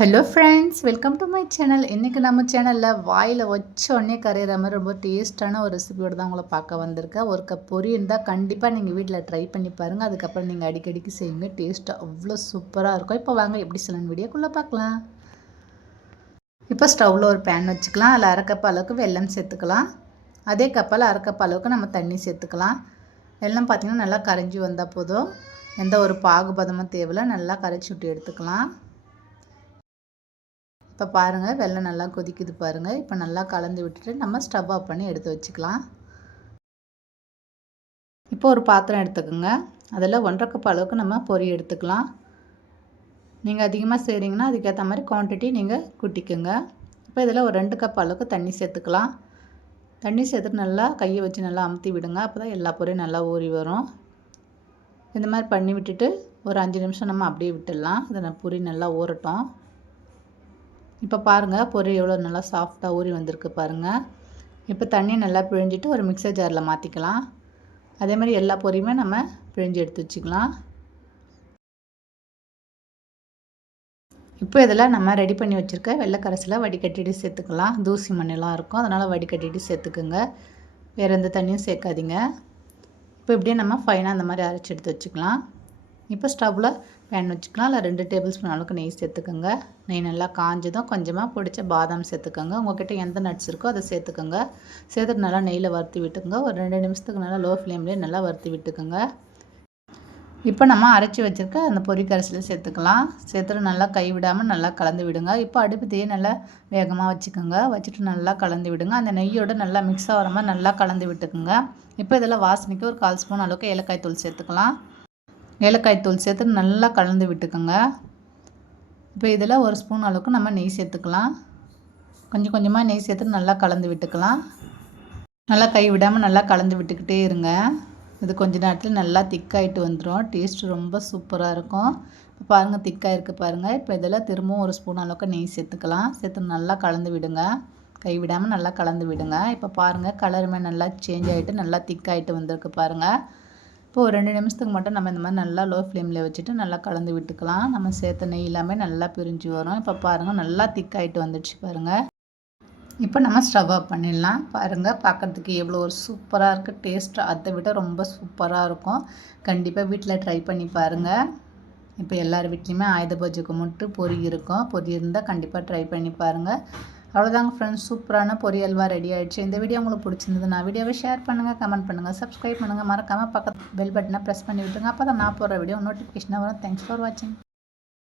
Hello friends, welcome to my channel. இன்றைக்கி நம்ம சேனலில் வாயில் வச்ச உடனே கரையிற மாதிரி ரொம்ப டேஸ்ட்டான ஒரு ரெசிபியோடு தான் உங்களை பார்க்க வந்திருக்கேன். ஒரு கப் பொரி இருந்தால் கண்டிப்பாக நீங்கள் வீட்டில் ட்ரை பண்ணி பாருங்கள். அதுக்கப்புறம் நீங்கள் அடிக்கடிக்கு செய்யுங்க. டேஸ்ட்டு அவ்வளோ சூப்பராக இருக்கும். இப்போ வாங்க எப்படி சொல்லணும் வீடியோக்குள்ளே பார்க்கலாம். இப்போ ஸ்டவ்வில் ஒரு பேன் வச்சுக்கலாம். அதில் அரை கப் அளவுக்கு வெல்லம் சேர்த்துக்கலாம். அதே கப்பால் அரை கப் அளவுக்கு நம்ம தண்ணி சேர்த்துக்கலாம். வெல்லம் பார்த்திங்கன்னா நல்லா கரைஞ்சி வந்தால் போதும். எந்த ஒரு பாகுபதமும் தேவையில்லை. நல்லா கரைச்சி விட்டு எடுத்துக்கலாம். இப்போ பாருங்கள், வெல்லம் நல்லா கொதிக்குது பாருங்கள். இப்போ நல்லா கலந்து விட்டுட்டு நம்ம ஸ்டவ் ஆஃப் பண்ணி எடுத்து வச்சுக்கலாம். இப்போ ஒரு பாத்திரம் எடுத்துக்கோங்க. அதில் 1.5 கப் அளவுக்கு நம்ம பொரி எடுத்துக்கலாம். நீங்கள் அதிகமாக செய்கிறீங்கன்னா அதுக்கேற்ற மாதிரி குவான்டிட்டி நீங்கள் கூட்டிக்கோங்க. இப்போ இதில் ஒரு 2 கப் அளவுக்கு தண்ணி சேர்த்துக்கலாம். தண்ணி சேர்த்துட்டு நல்லா கையை வச்சு நல்லா அமுத்தி விடுங்க. அப்போ தான் எல்லா பொரியும் நல்லா ஊறி வரும். இந்த மாதிரி பண்ணி விட்டுட்டு ஒரு 5 நிமிஷம் நம்ம அப்படியே விட்டுடலாம். இதை பொரி நல்லா ஊறட்டும். இப்போ பாருங்கள், பொரி எவ்வளோ நல்லா சாஃப்டாக ஊறி வந்திருக்கு பாருங்கள். இப்போ தண்ணி நல்லா பிழிஞ்சிட்டு ஒரு மிக்சர் ஜாரில் மாற்றிக்கலாம். அதே மாதிரி எல்லா பொரியுமே நம்ம பிழிஞ்சு எடுத்து வச்சுக்கலாம். இப்போ இதில் நம்ம ரெடி பண்ணி வச்சுருக்க வெள்ளைக்கரசில் வடிகட்டிட்டு சேர்த்துக்கலாம். தூசி மண்ணெல்லாம் இருக்கும், அதனால் வடிகட்டிட்டு சேர்த்துக்குங்க. வேறு எந்த தண்ணியும் சேர்க்காதீங்க. இப்போ இப்படியே நம்ம ஃபைனாக அந்த மாதிரி அரைச்சி எடுத்து வச்சுக்கலாம். இப்போ ஸ்டவ்வில் பேன் வச்சுக்கலாம். அதில் 2 டேபிள் ஸ்பூன் அளவுக்கு நெய் சேர்த்துக்கோங்க. நெய் நல்லா காஞ்சதும் கொஞ்சமாக பிடிச்ச பாதாம் சேர்த்துக்கோங்க. உங்கள்கிட்ட எந்த நட்ஸ் இருக்கோ அதை சேர்த்துக்கோங்க. சேர்த்துட்டு நல்லா நெய்யில் வறுத்து விட்டுக்கோங்க. ஒரு 2 நிமிஷத்துக்கு நல்லா லோ ஃப்ளேம்லேயே நல்லா வறுத்து விட்டுக்கோங்க. இப்போ நம்ம அரைச்சி வச்சுருக்க அந்த பொரிக்கரசியில் சேர்த்துக்கலாம். சேர்த்துட்டு நல்லா கைவிடாமல் நல்லா கலந்து விடுங்க. இப்போ அடுப்பத்தையே நல்லா வேகமாக வச்சுக்கோங்க. வச்சுட்டு நல்லா கலந்து விடுங்க. அந்த நெய்யோடு நல்லா மிக்ஸ் ஆகிற மாதிரி நல்லா கலந்து விட்டுக்குங்க. இப்போ இதில் வாசனைக்கு ஒரு 1/4 ஸ்பூன் அளவுக்கு ஏலக்காய் தூள் சேர்த்துக்கலாம். ஏலக்காய் தூள் சேர்த்து நல்லா கலந்து விட்டுக்கோங்க. இப்போ இதில் 1 ஸ்பூன் அளவுக்கு நம்ம நெய் சேர்த்துக்கலாம். கொஞ்சம் கொஞ்சமாக நெய் சேர்த்து நல்லா கலந்து விட்டுக்கலாம். நல்லா கை விடாமல் நல்லா கலந்து விட்டுக்கிட்டே இருங்க. இது கொஞ்ச நேரத்தில் நல்லா திக்காயிட்டு வந்துடும். டேஸ்ட்டு ரொம்ப சூப்பராக இருக்கும். இப்போ பாருங்கள், திக்காக இருக்குது பாருங்கள். இப்போ இதில் திரும்பவும் 1 ஸ்பூன் அளவுக்கு நெய் சேர்த்துக்கலாம். சேர்த்து நல்லா கலந்து விடுங்க. கை விடாமல் நல்லா கலந்து விடுங்க. இப்போ பாருங்கள், கலருமே நல்லா சேஞ்ச் ஆகிட்டு நல்லா திக்காயிட்டு வந்திருக்கு பாருங்கள். இப்போ ஒரு 2 நிமிஷத்துக்கு மட்டும் நம்ம இந்த மாதிரி நல்லா லோ ஃப்ளேமில் வச்சுட்டு நல்லா கலந்து விட்டுக்கலாம். நம்ம சேர்த்த நெய் எல்லாமே நல்லா பிரிஞ்சு வரும். இப்போ பாருங்கள், நல்லா திக்காயிட்டு வந்துடுச்சு பாருங்கள். இப்போ நம்ம ஸ்டவ் ஆஃப் பண்ணிடலாம். பாருங்கள், பார்க்குறதுக்கு எவ்வளோ ஒரு சூப்பராக இருக்குது. டேஸ்ட்டு அதை விட ரொம்ப சூப்பராக இருக்கும். கண்டிப்பாக வீட்டில் ட்ரை பண்ணி பாருங்கள். இப்போ எல்லார் வீட்லேயுமே ஆயுத பூஜைக்கு மட்டும் பொரி இருக்கும். பொரி இருந்தால் கண்டிப்பாக ட்ரை பண்ணி பாருங்கள். அவ்வளோதாங்க ஃப்ரெண்ட்ஸ், சூப்பரான பொரி அல்வா ரெடி ஆகிடுச்சு. இந்த வீடியோ உங்களுக்கு பிடிச்சிருந்தது நான் வீடியோவை ஷேர் பண்ணுங்கள், கமெண்ட் பண்ணுங்கள், சப்ஸ்கிரைப் பண்ணுங்கள். மறக்காமல் பக்கத்து பெல் பட்டனை ப்ரெஸ் பண்ணி விட்டுருங்க. அப்போ தான் நான் போடுற வீடியோ நோட்டிஃபிகேஷனாக வரும். தேங்க்ஸ் ஃபார் வாட்சிங்.